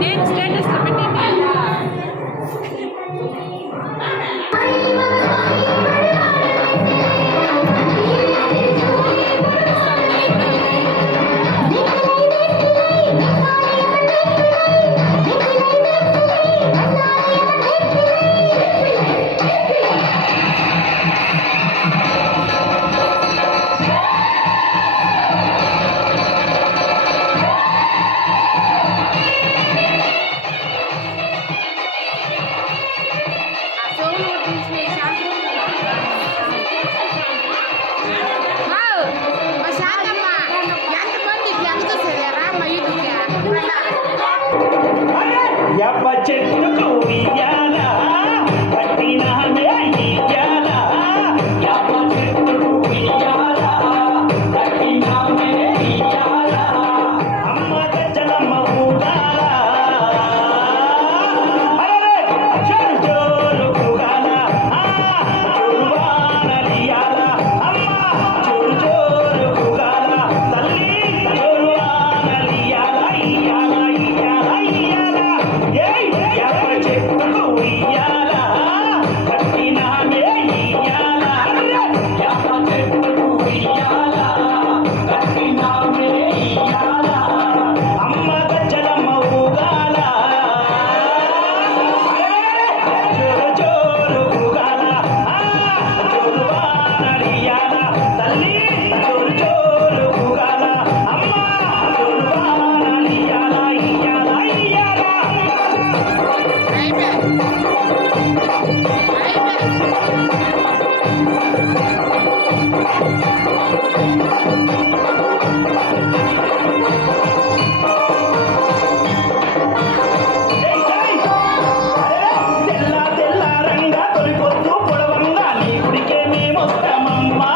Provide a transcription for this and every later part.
నేను స్టేటస్ పెట్టింది చెట్టుకు ఉయ్యాల కట్టినానే ఇయ్యాల యాప చెట్టుకు ఉయ్యాల కట్టినానే ఇయ్యాల అమ్మ గజ్జలమ్మ ఊగాల జోరు జోరు ఊగాల జోరువానలియాల అమ్మ జోరు జోరు ఊగాల తల్లి జోరువానలియాల ఇయ్యాల ఇయ్యాల ఇయ్యాల యాప చెట్టుకు ఉయ్యాల కట్టినానే ఇయ్యాల యాప చెట్టుకు ఉయ్యాల కట్టినానే ఇయ్యాల అమ్మ గజ్జలమ్మ ఊగాల జోరు జోరు ఊగాల జోరువానలియాల తల్లి జోరు జోరు ఊగాల అమ్మ జోరువానలియాల ఇయ్యాల ఇయ్యాల తెల్ల తెల్లారంగా తొలిపొద్దు పొడవంగా నీ గుడికే మేమొస్తామమ్మా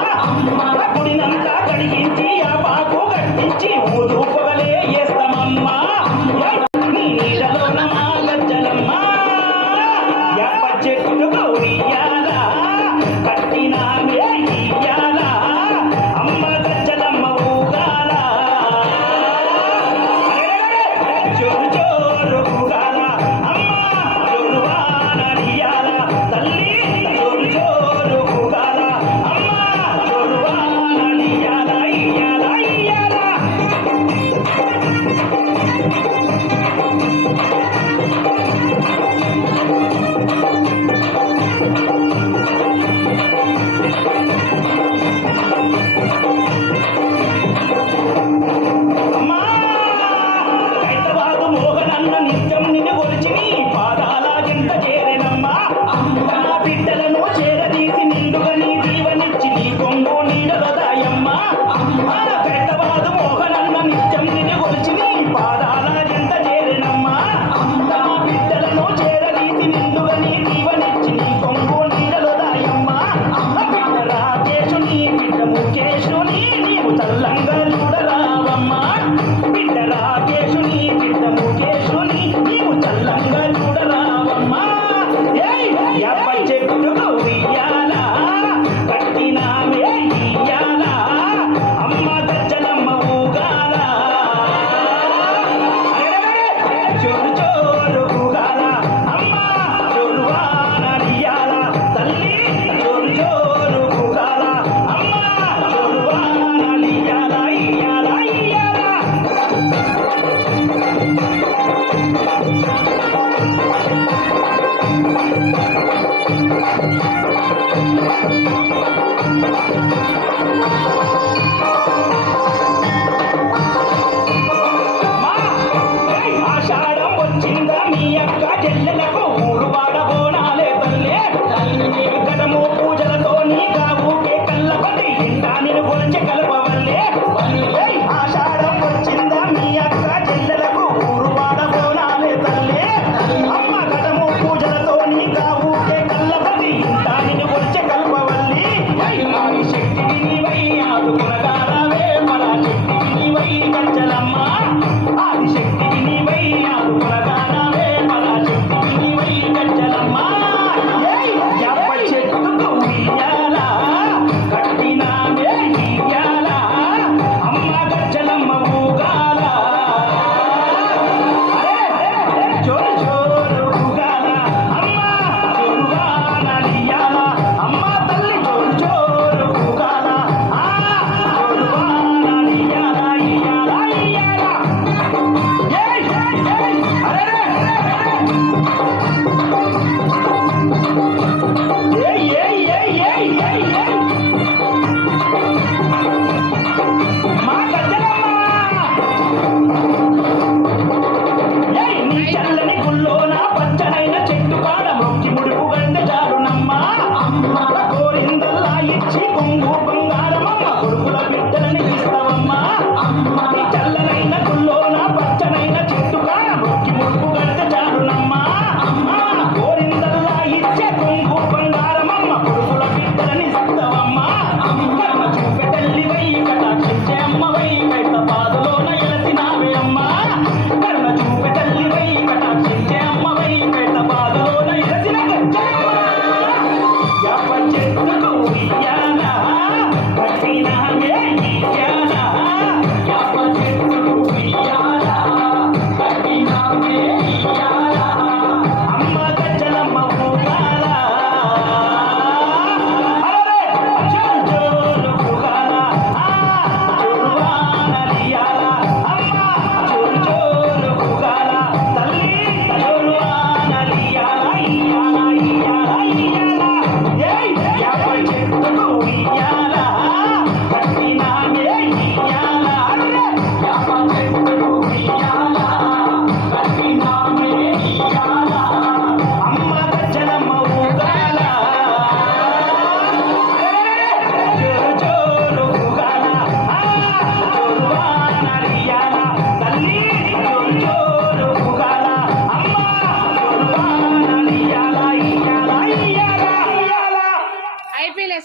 గుడినంతా కడిగించి ఆ పాకు కట్టించి ఊదు పొగలే వేస్తామమ్మా నీ నీడలోన మా గజ్జలమ్మ యాప చెట్టుకు ఉయ్యాల కట్టినానే ఇయ్యాల అమ్మ గజ్జలమ్మ ఊగాల జోరు జోరు ఊగాల అమ్మ జోరువానలియాల తల్లి జోరు జోరు ఊగాల అమ్మ జోరువానలియాల ఇయ్యాల ఇయ్యాల అమ్మా హైదరాబాదు మోహనన్న నిత్యం నిన్ను కొలిచి నీ పాదాల గింత చేరెనమ్మా నా బిడ్డలను చేరదీసి నిండుగా నీ దీవనిచ్చి నీ కొంగు నీడలదాయమ్మా హైదరాబాదు మోహనన్న నిత్యం నిన్ను కొలిచి నీ పాదాల గింత చేరెనమ్మా నా బిడ్డలను చేరదీసి నిండుగా నీ దీవనిచ్చి నీ కొంగు నీడలదాయమ్మా బిడ్డ రాజేశు నీ బిడ్డ ముఖేశు నీవు చల్లంగా చూడరావమ్మా బిడ్డ రాకేశు నీ బిడ్డ ముఖేశు నీవు చల్లంగా చూడరావమ్మా యాప చెట్టుకు ఉయ్యాల కట్టినామే ఇయ్యాల అమ్మ గజ్జలమ్మ ఊగాల జోరు జోరు ఊగాల అమ్మ జోరువానలియాల తల్లి జోరు జోరు ఊగాల అమ్మ జోరువానలియాల ఇయ్యాల ఇయ్యాల ఆషాఢం వచ్చిందా మీ అక్క చెల్లెలకు ఊరు వాడ బోనాలే తల్లే వెంకటము పూజలతో నీ కావుకే కళ్ళపతి ఇంటా నేను కొలిచి కలపవల్లే ఆషాఢం వచ్చిందా మీ అక్క చెల్లెలకు ఊరు వాడ బోనాలే తల్లే అమ్మ కటము పూజలతో నీ కావుకే కళ్ళపతి ఇంటా నేను కొలిచి కలపవల్లి శక్తి నీవై ఆదుకునగారావే మన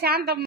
శాంతం